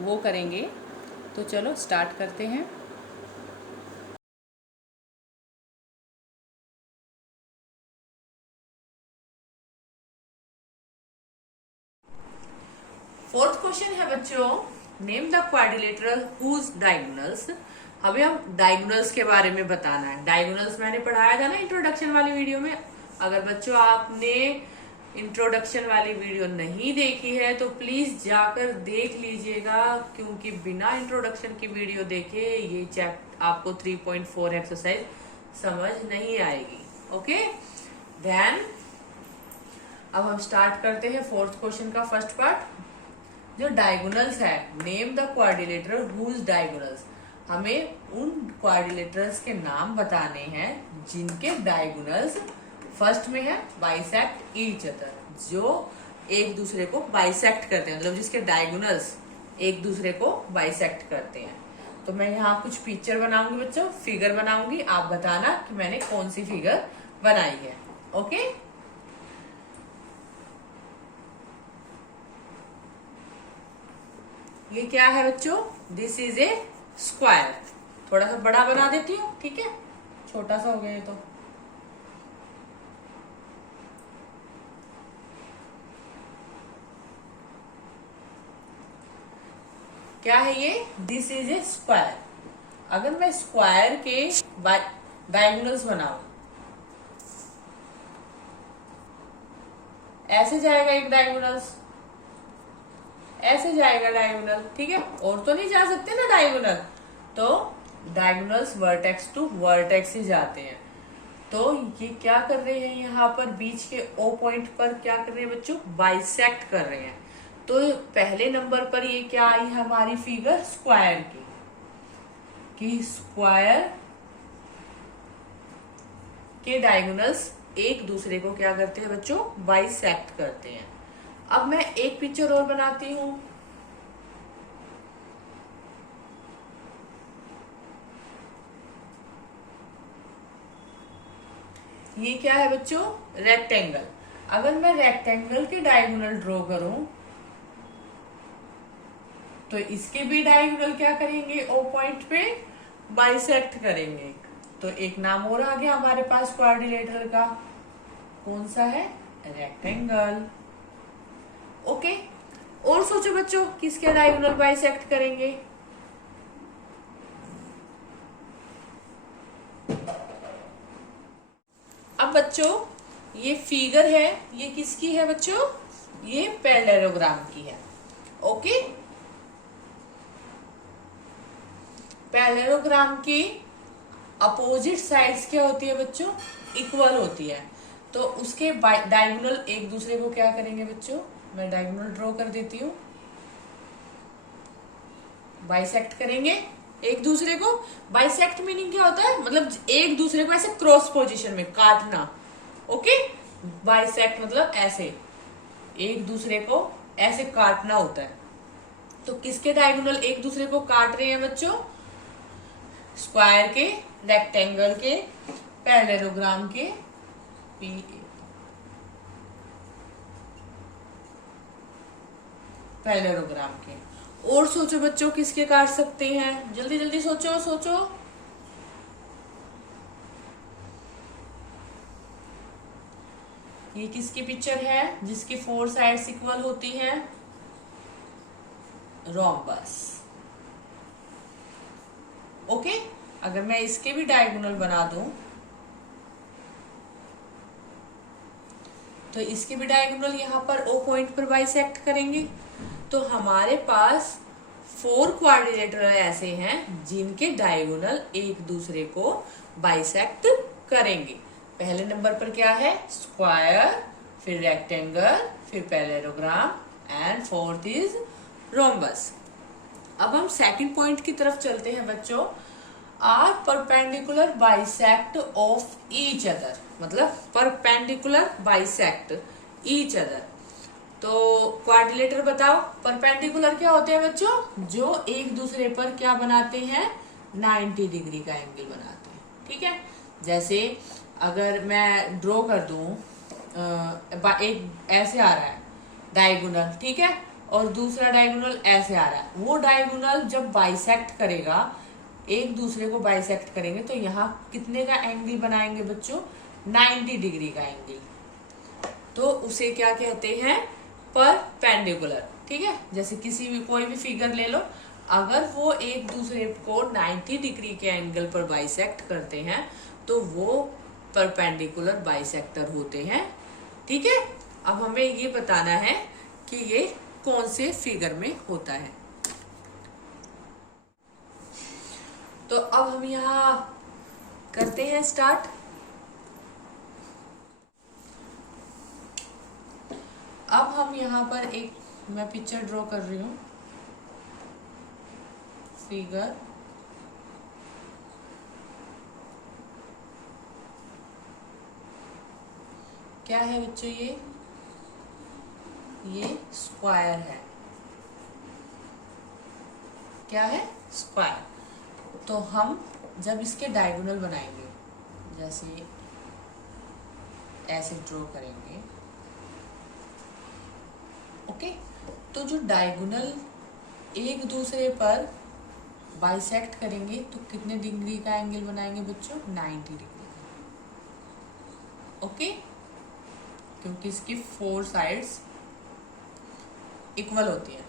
वो करेंगे। तो चलो स्टार्ट करते हैं। फोर्थ क्वेश्चन है बच्चों, name the quadrilateral whose diagonals. हमें हम डायगोनल्स के बारे में बताना है। डायगोनल्स मैंने पढ़ाया था ना इंट्रोडक्शन वाली वीडियो में। अगर बच्चों आपने इंट्रोडक्शन वाली वीडियो नहीं देखी है तो प्लीज जाकर देख लीजिएगा, क्योंकि बिना इंट्रोडक्शन की वीडियो देखे ये चैप्टर आपको 3.4 एक्सरसाइज समझ नहीं आएगी। ओके, देन अब हम स्टार्ट करते हैं फोर्थ क्वेश्चन का फर्स्ट पार्ट। जो डायगोनल्स है, name the quadrilateral whose diagonals. हमें उन क्वाड्रिलेटरल्स के नाम बताने हैं जिनके डायगोनल्स फर्स्ट में है बाइसेक्ट ईच अदर, जो एक दूसरे को बाइसेक्ट करते हैं, मतलब जिसके डायगोनल्स एक दूसरे को बाइसेक्ट करते हैं। तो मैं यहाँ कुछ पिक्चर बनाऊंगी बच्चों, फिगर बनाऊंगी, आप बताना कि मैंने कौन सी फिगर बनाई है। ओके, ये क्या है बच्चों? This is A square. थोड़ा सा बड़ा बना देती हूँ, ठीक है, छोटा सा हो गया ये तो। क्या है ये? This is A square. अगर मैं स्क्वायर के डायगोनल्स बनाऊं, ऐसे जाएगा एक डायगोनल्स, ऐसे जाएगा डायगोनल, ठीक है, और तो नहीं जा सकते ना डायगोनल। तो डायगोनल्स वर्टेक्स टू वर्टेक्स ही जाते हैं। तो ये क्या कर रहे हैं, यहाँ पर बीच के ओ पॉइंट पर क्या कर रहे हैं बच्चों? बाइसेक्ट कर रहे हैं। तो पहले नंबर पर ये क्या आई हमारी फिगर? स्क्वायर की, कि स्क्वायर के डायगोनल्स एक दूसरे को क्या करते हैं बच्चों? बाइसेक्ट करते हैं। अब मैं एक पिक्चर और बनाती हूं। ये क्या है बच्चों? रेक्टेंगल। अगर मैं रेक्टेंगल के डायगोनल ड्रॉ करूं तो इसके भी डायगोनल क्या करेंगे? ओ पॉइंट पे बाइसेक्ट करेंगे। तो एक नाम और आ गया हमारे पास क्वाड्रिलेटरल का। कौन सा है? रेक्टेंगल। ओके, और सोचो बच्चों, किसके डायगोनल बाइसेक्ट करेंगे? अब बच्चों ये फिगर है, ये किसकी है बच्चों? ये पैरेललोग्राम की है। ओके, पैरेललोग्राम की अपोजिट साइड्स क्या होती है बच्चों? इक्वल होती है। तो उसके डायगोनल एक दूसरे को क्या करेंगे बच्चों? मैं डायगोनल ड्रॉ कर देती हूँ। बाइसेक्ट करेंगे एक दूसरे को। बाइसेक्ट मीनिंग क्या होता है? मतलब एक दूसरे को ऐसे क्रॉस पोजीशन में काटना। ओके, बाइसेक्ट मतलब ऐसे एक दूसरे को ऐसे काटना होता है। तो किसके डायगोनल एक दूसरे को काट रहे हैं बच्चों? स्क्वायर के, रेक्टेंगल के, पैरेललोग्राम के, पैरेललोग्राम के। और सोचो बच्चों, किसके काट सकते हैं? जल्दी जल्दी सोचो सोचो। ये किसकी पिक्चर है जिसकी फोर साइड्स इक्वल होती हैं? रोम्बस। ओके, अगर मैं इसके भी डायगोनल बना दूं तो इसके भी डायगोनल यहाँ पर ओ पॉइंट पर बाइसेक्ट करेंगे। तो हमारे पास फोर क्वाड्रिलेटरल ऐसे हैं जिनके डायगोनल एक दूसरे को बाइसेक्ट करेंगे। पहले नंबर पर क्या है? स्क्वायर, फिर रेक्टेंगल, फिर parallelogram and fourth is rhombus. अब हम सेकंड पॉइंट की तरफ चलते हैं बच्चों। Are perpendicular bisect of each other, मतलब परपेंडिकुलर बाइसेक्ट ईच अदर। तो क्वाड्रिलेटर बताओ, परपेंडिकुलर क्या होते हैं बच्चों? जो एक दूसरे पर क्या बनाते हैं? 90 डिग्री का एंगल बनाते हैं, ठीक है। जैसे अगर मैं ड्रॉ कर दूं, एक ऐसे आ रहा है डायगोनल, ठीक है, और दूसरा डायगोनल ऐसे आ रहा है। वो डायगोनल जब बाइसेक्ट करेगा, एक दूसरे को बाइसेक्ट करेंगे, तो यहाँ कितने का एंगल बनाएंगे बच्चों? 90 डिग्री का एंगल। तो उसे क्या कहते हैं? परपेंडिकुलर। ठीक है, जैसे किसी भी कोई भी फिगर ले लो, अगर वो एक दूसरे को 90 डिग्री के एंगल पर बाइसेक्ट करते हैं तो वो परपेंडिकुलर बाइसेक्टर होते हैं। ठीक है, अब हमें ये बताना है कि ये कौन से फिगर में होता है। तो अब हम यहाँ करते हैं स्टार्ट। अब हम यहाँ पर एक मैं पिक्चर ड्रॉ कर रही हूँ, फिगर। क्या है बच्चों? ये स्क्वायर है। क्या है? स्क्वायर। तो हम जब इसके डायगोनल बनाएंगे, जैसे ऐसे ड्रॉ करेंगे, ओके, तो जो डायगोनल एक दूसरे पर बाइसेक्ट करेंगे तो कितने डिग्री का एंगल बनाएंगे बच्चों? 90 डिग्री का। ओके, क्योंकि इसकी 4 साइड्स इक्वल होती है।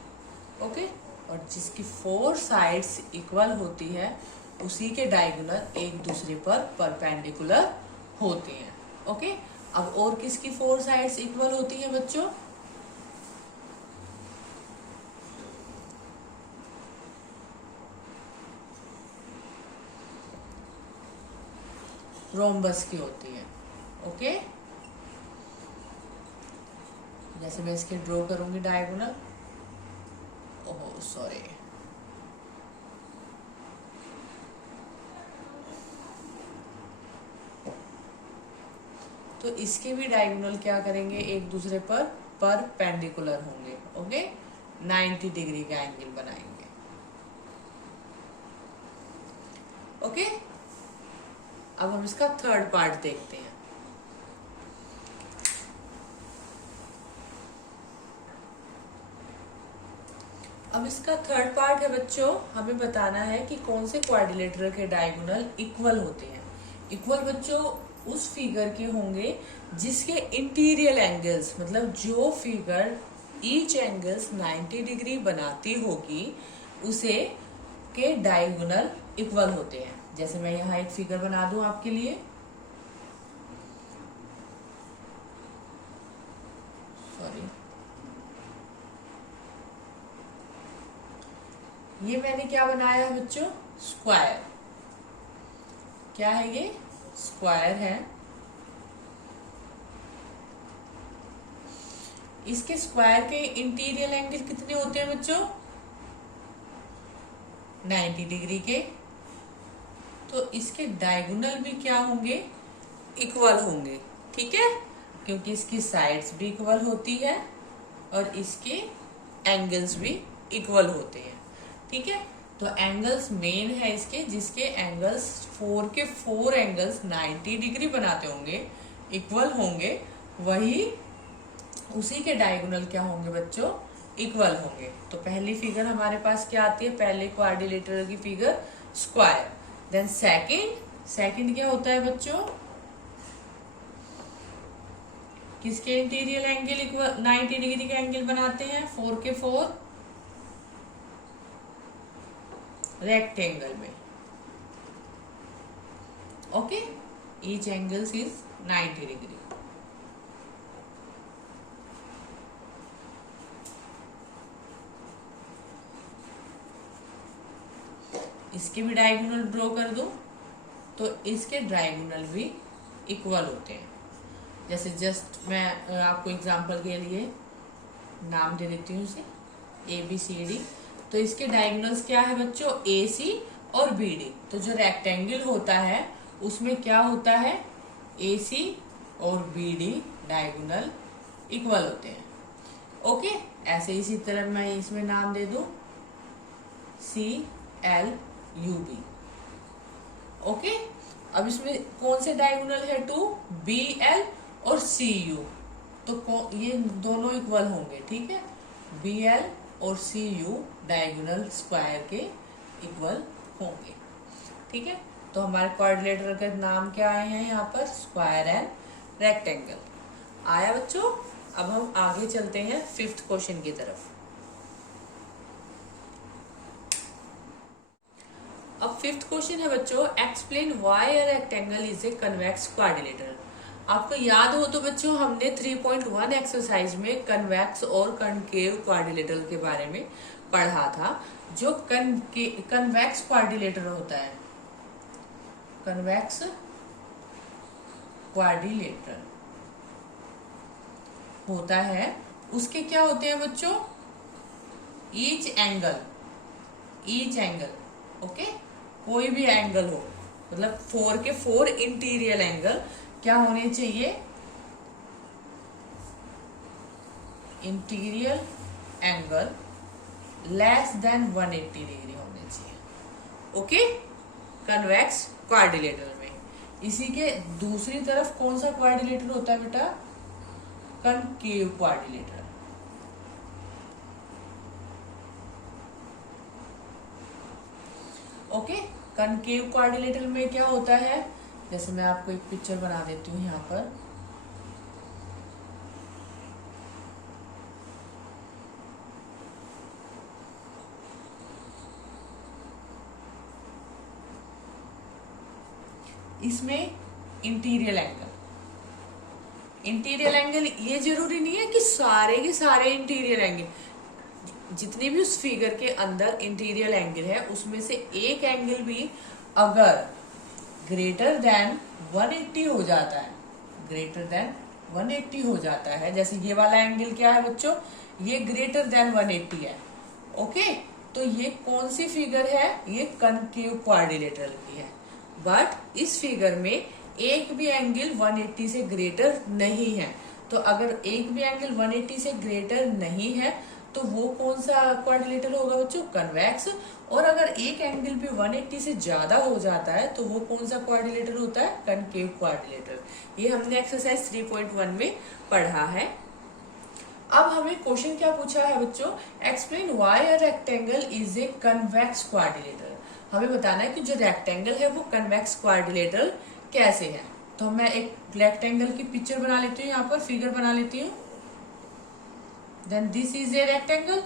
ओके, और जिसकी 4 साइड्स इक्वल होती है उसी के डायगोनल एक दूसरे पर परपेंडिकुलर होते हैं। ओके, अब और किसकी 4 साइड्स इक्वल होती है बच्चों? रोम्बस की होती है। ओके, जैसे मैं इसके ड्रॉ करूंगी डायगोनल। ओह सॉरी, तो इसके भी डायगोनल क्या करेंगे? एक दूसरे पर परपेंडिकुलर होंगे। ओके, 90 डिग्री का एंगल बनाएंगे। ओके, अब हम इसका थर्ड पार्ट देखते हैं। अब इसका थर्ड पार्ट है बच्चों, हमें बताना है कि कौन से क्वाड्रिलेटरल के डायगोनल इक्वल होते हैं। इक्वल बच्चों उस फिगर के होंगे जिसके इंटीरियर एंगल्स, मतलब जो फिगर ईच एंगल्स 90 डिग्री बनाती होगी उसे के डायगोनल इक्वल होते हैं। जैसे मैं यहाँ एक फिगर बना दूं आपके लिए। सॉरी, ये मैंने क्या बनाया है बच्चों? स्क्वायर। क्या है ये? स्क्वायर है। इसके स्क्वायर के इंटीरियर एंगल कितने होते हैं बच्चों? 90 डिग्री के। तो इसके डायगोनल भी क्या होंगे? इक्वल होंगे। ठीक है, क्योंकि इसकी साइड्स भी इक्वल होती है और इसके एंगल्स भी इक्वल होते हैं। ठीक है, तो एंगल्स मेन है इसके, जिसके एंगल्स 4 के 4 एंगल्स 90 डिग्री बनाते होंगे, इक्वल होंगे, वही उसी के डायगोनल क्या होंगे बच्चों? इक्वल होंगे। तो पहली फिगर हमारे पास क्या आती है? पहले क्वाड्रिलेटरल की फिगर स्क्वायर। देन सेकंड क्या होता है बच्चों? किसके इंटीरियर एंगल इक्वल 90 डिग्री का एंगल बनाते हैं? 4 के 4 रेक्टेंगल में। Okay, each angles is 90 degree. इसके भी डायगोनल ड्रॉ कर दो, तो इसके डायगोनल भी इक्वल होते हैं। जैसे जस्ट मैं आपको एग्जांपल के लिए नाम दे देती हूँ इसे ABCD। तो इसके डायगोनल्स क्या है बच्चों? AC और BD। तो जो रेक्टेंगल होता है उसमें क्या होता है? AC और BD डायगोनल इक्वल होते हैं। ओके, ऐसे इसी तरह मैं इसमें नाम दे दूं CLUB। ओके, अब इसमें कौन से डायगोनल है? 2 BL और CU। तो ये दोनों इक्वल होंगे। ठीक है, BL और CU डायगोनल स्क्वायर के इक्वल होंगे। ठीक है, तो हमारे क्वाड्रिलेटरल के नाम क्या आए हैं यहाँ पर, स्क्वायर एंड रेक्टेंगल आया बच्चों। अब हम आगे चलते हैं फिफ्थ क्वेश्चन की तरफ। अब फिफ्थ क्वेश्चन है बच्चों, explain why a rectangle is a convex quadrilateral. आपको याद हो तो बच्चों हमने 3.1 एक्सरसाइज में कन्वेक्स और कनकेव क्वाड्रिलेटरल के बारे में पढ़ा था। जो कन्वेक्स क्वाड्रिलेटरल होता है, कन्वेक्स क्वाड्रिलेटरल होता है, उसके क्या होते हैं बच्चों, ईच एंगल ओके, कोई भी एंगल हो, मतलब 4 के 4 इंटीरियर एंगल क्या होने चाहिए, interior angle less than 180 degree होने चाहिए। ओके, कन्वेक्स क्वाड्रिलेटरल में। इसी के दूसरी तरफ कौन सा क्वाड्रिलेटरल होता है बेटा, concave quadrilateral. Okay, concave quadrilateral में क्या होता है, जैसे मैं आपको एक पिक्चर बना देती हूँ यहाँ पर। इसमें इंटीरियर एंगल ये जरूरी नहीं है कि सारे के सारे इंटीरियर एंगल, जितने भी उस फिगर के अंदर इंटीरियर एंगल है उसमें से एक एंगल भी अगर ग्रेटर देन 180 हो जाता है, ग्रेटर देन 180 हो जाता है, जैसे ये वाला एंगल क्या है बच्चों, ये ग्रेटर देन 180 है। ओके, तो ये कौन सी फिगर है, ये कनकेव क्वाड्रिलेटरल की है। बट इस फिगर में एक भी एंगल 180 से ग्रेटर नहीं है। तो अगर एक भी एंगल 180 से ग्रेटर नहीं है तो वो कौन सा क्वाड्रिलेटरल होगा बच्चों, कन्वेक्स। और अगर एक एंगल भी 180 से ज्यादा हो जाता है तो वो कौन सा क्वाड्रिलेटरल होता है, कनकेव क्वाड्रिलेटरल। ये हमने एक्सरसाइज 3.1 में पढ़ा है। अब हमें क्वेश्चन क्या पूछा है बच्चों, explain why a rectangle is a convex quadrilateral. हमें बताना है कि जो रेक्टेंगल है वो कन्वेक्स क्वाड्रिलेटरल कैसे है। तो मैं एक रेक्टेंगल की पिक्चर बना लेती हूँ, यहाँ पर फिगर बना लेती हूँ। Then this is a rectangle.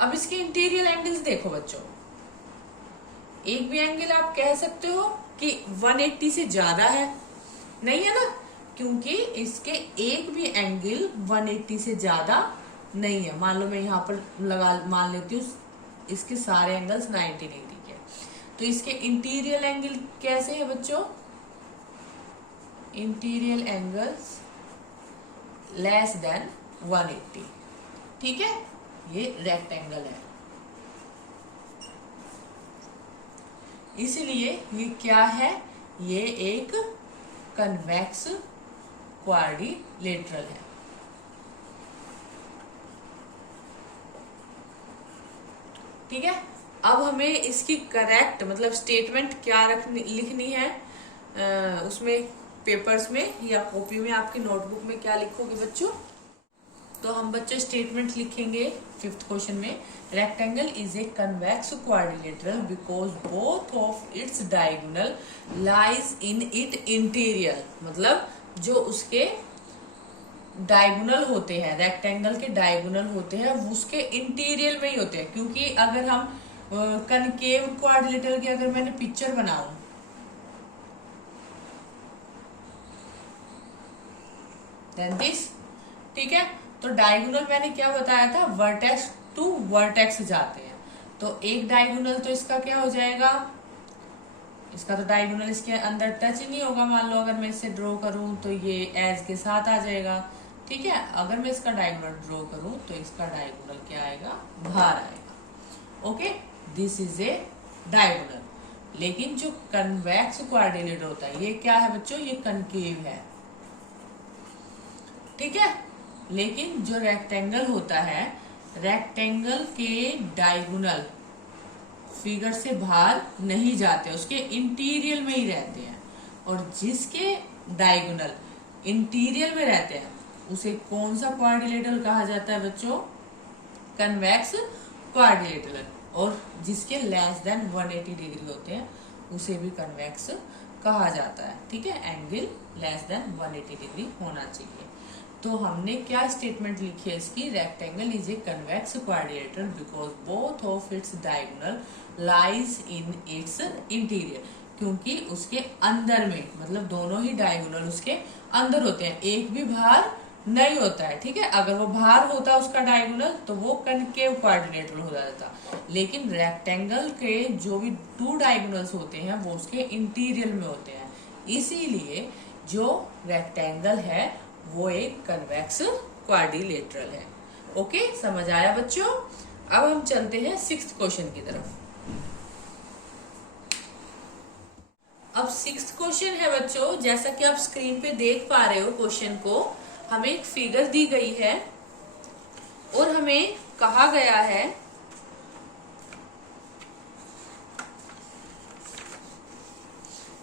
अब इसके इंटीरियर एंगल्स देखो बच्चों, एक भी एंगल आप कह सकते हो कि 180 से ज्यादा है, नहीं है ना, क्योंकि इसके एक भी एंगल 180 से ज्यादा नहीं है। मान लो मैं यहाँ पर मान लेती हूँ इसके सारे एंगल्स 90 डिग्री के, तो इसके इंटीरियर एंगल कैसे है बच्चों, इंटीरियर एंगल्स लेस देन 180। ठीक है, ये रेक्टेंगल है, इसलिए ये क्या है, ये एक कन्वेक्स क्वाड्रिलेटरल है। ठीक है, अब हमें इसकी करेक्ट मतलब स्टेटमेंट क्या लिखनी है, उसमें पेपर्स में या कॉपी में आपकी नोटबुक में क्या लिखोगे बच्चों। तो हम बच्चों स्टेटमेंट लिखेंगे फिफ्थ क्वेश्चन में, rectangle is a convex quadrilateral because both of its diagonal lies in it interior. मतलब जो उसके डायगोनल होते हैं, रेक्टेंगल के डायगोनल होते हैं वो उसके इंटीरियर में ही होते हैं। क्योंकि अगर हम कनकेव क्वाड्रिलेटरल की अगर मैंने पिक्चर बनाऊं, देन दिस, ठीक है, तो डायगोनल मैंने क्या बताया था, वर्टेक्स टू वर्टेक्स जाते हैं। तो एक डायगोनल तो इसका क्या हो जाएगा, इसका तो डायगोनल इसके अंदर टच ही नहीं होगा। मान लो अगर मैं इसे ड्रॉ करूं तो ये एज के साथ आ जाएगा। ठीक है, अगर मैं इसका डायगोनल ड्रॉ करूं तो इसका डायगोनल क्या आएगा, बाहर आएगा। Okay, this is A diagonal. लेकिन जो कन्वेक्स क्वाड्रिलेटरल होता है ये क्या है बच्चों, ये कनकेव है। ठीक है, लेकिन जो रेक्टेंगल होता है, रेक्टेंगल के डायगोनल फिगर से बाहर नहीं जाते, उसके इंटीरियर में ही रहते हैं। और जिसके डायगोनल इंटीरियर में रहते हैं उसे कौन सा क्वाड्रिलेटरल कहा जाता है बच्चों, कन्वेक्स क्वाड्रिलेटरल, और जिसके लेस देन 180 डिग्री होते हैं उसे भी कन्वेक्स कहा जाता है। ठीक है, एंगल लेस देन 180 डिग्री होना चाहिए। तो हमने क्या स्टेटमेंट लिखी है इसकी, rectangle is a convex quadrilateral because both of its diagonal lies in its interior, क्योंकि उसके अंदर में, मतलब दोनों ही डायगोनल उसके अंदर होते हैं, एक भी बाहर नहीं होता है। ठीक है, अगर वो बाहर होता उसका डायगोनल तो वो कनकेव क्वाड्रिलेटरल हो जाता, लेकिन रेक्टेंगल के जो भी 2 डायगोनल्स होते हैं वो उसके इंटीरियर में होते हैं, इसीलिए जो रेक्टेंगल है वो एक कन्वेक्स क्वाड्रिलेटरल है। ओके, समझ आया बच्चों? अब हम चलते हैं 6th क्वेश्चन की तरफ। अब 6th क्वेश्चन है बच्चों, जैसा कि आप स्क्रीन पे देख पा रहे हो क्वेश्चन को, हमें एक फिगर दी गई है और हमें कहा गया है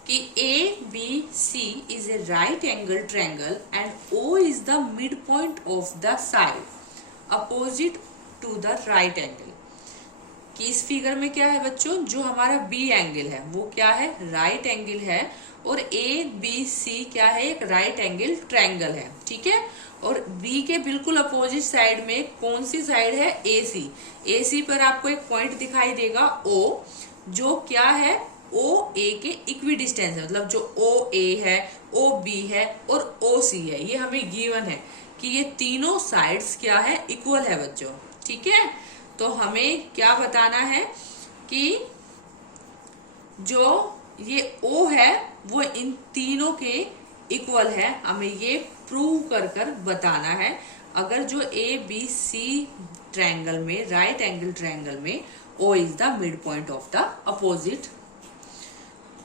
कि ABC is a right angle triangle and O is the midpoint of the side opposite to the right angle। कि इस फिगर में क्या है बच्चों, जो हमारा B एंगल है वो क्या है, राइट एंगल है, और ABC क्या है, एक राइट एंगल ट्रायंगल है। ठीक है, और B के बिल्कुल अपोजिट साइड में कौन सी साइड है, AC पर आपको एक पॉइंट दिखाई देगा O, जो क्या है, OA के इक्वी डिस्टेंस है, मतलब जो OA है, OB है और OC है, ये हमें गिवन है कि ये तीनों साइड्स क्या है, इक्वल है बच्चों। ठीक है, तो हमें क्या बताना है कि जो ये O है वो इन तीनों के इक्वल है, हमें ये प्रूव कर कर बताना है। अगर जो ABC ट्रायंगल में, राइट एंगल ट्रायंगल में O is the mid point of the opposite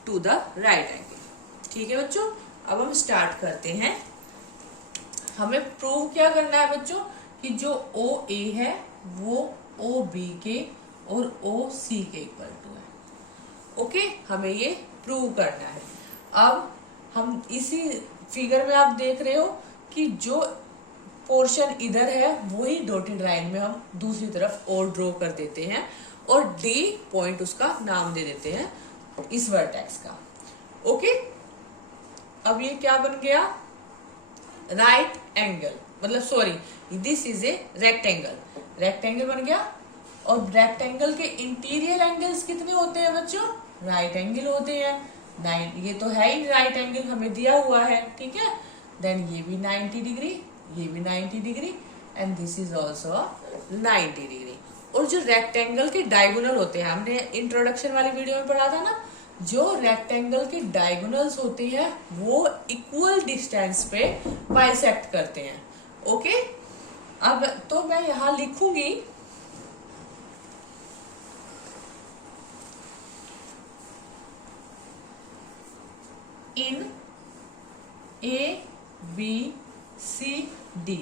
to the right angle. ठीक है बच्चों, अब हम स्टार्ट करते हैं। हमें प्रूव क्या करना है बच्चों, कि जो OA है वो OB के और OC के इक्वल टू है। ओके, हमें ये प्रूव करना है। अब हम इसी फिगर में आप देख रहे हो कि जो पोर्शन इधर है वही डॉटेड लाइन में हम दूसरी तरफ और ड्रॉ कर देते हैं, और D पॉइंट उसका नाम दे देते हैं इस वर्टेक्स का। ओके, अब ये क्या बन गया, राइट एंगल, मतलब sorry, this is a rectangle बन गया। और रेक्टेंगल के इंटीरियर एंगल्स कितने होते हैं बच्चों, राइट एंगल होते हैं 9, ये तो है ही राइट एंगल हमें दिया हुआ है। ठीक है, देन ये भी 90 डिग्री, ये भी 90 degree, and this is also 90 degree. और जो रेक्टेंगल के डायगोनल होते हैं, हमने इंट्रोडक्शन वाली वीडियो में पढ़ा था ना, जो रेक्टेंगल के डायगोनल्स होते हैं वो इक्वल डिस्टेंस पे बाइसेक्ट करते हैं। ओके, अब तो मैं यहां लिखूंगी in ABCD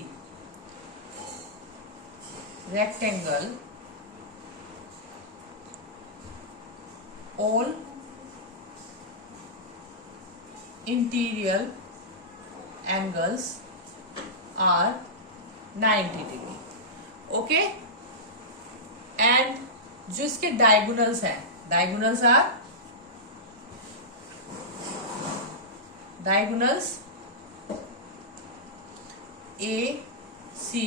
rectangle all interior angles are 90 degree। Okay, and जो इसके डायगोनल्स हैं, diagonals are diagonals AC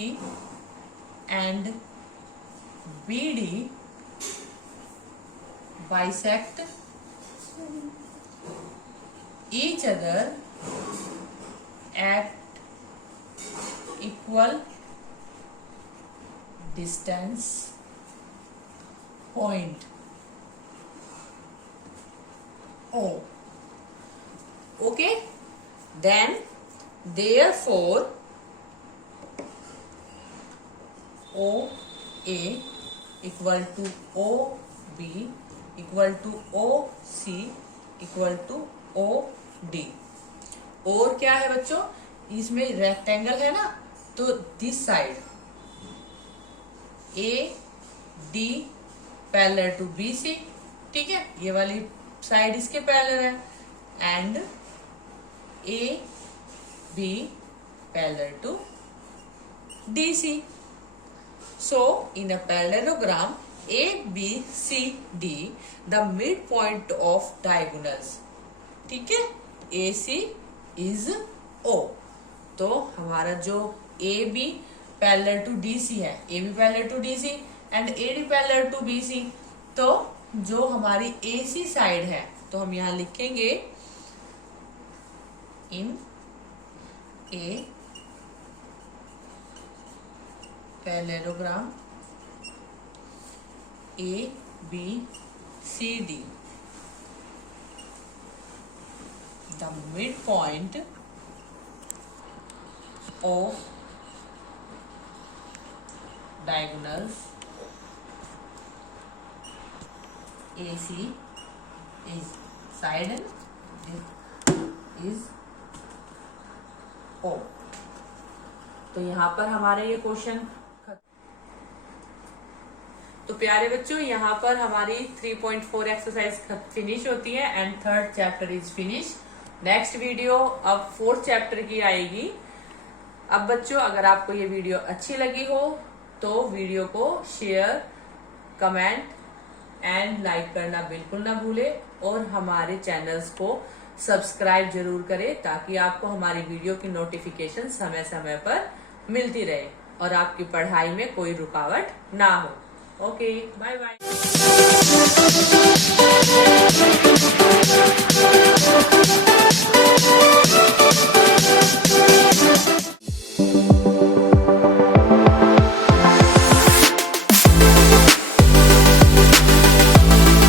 and BD bisect each other at equal distance point O। Okay, then therefore OA equal to OB equal to OC equal to OD। और क्या है बच्चों, इसमें rectangle है ना, तो this side AD parallel to BC, ठीक है, ये वाली साइड इसके पैरेलल है, and AB parallel to DC। So in a parallelogram ABCD, the midpoint of diagonals, ठीक है, AC is O। तो हमारा जो AB पैरेलल टू DC है, AB parallel to DC and AD parallel to BC, तो जो हमारी AC साइड है तो हम यहां लिखेंगे इन A parallelogram ABCD, the midpoint of diagonals AC is side is O। तो यहाँ पर हमारा ये क्वेश्चन, तो प्यारे बच्चों यहाँ पर हमारी 3.4 एक्सरसाइज फिनिश होती है and third chapter is finish. Next video अब फोर्थ चैप्टर की आएगी। अब बच्चों अगर आपको ये वीडियो अच्छी लगी हो तो वीडियो को शेयर, कमेंट एंड लाइक करना बिल्कुल ना भूले और हमारे चैनल्स को सब्सक्राइब जरूर करें ताकि आपको हमारी वीडियो की नोटिफिकेशन समय समय पर मिलती रहे और आपकी पढ़ाई में कोई रुकावट ना हो। Okay, bye bye.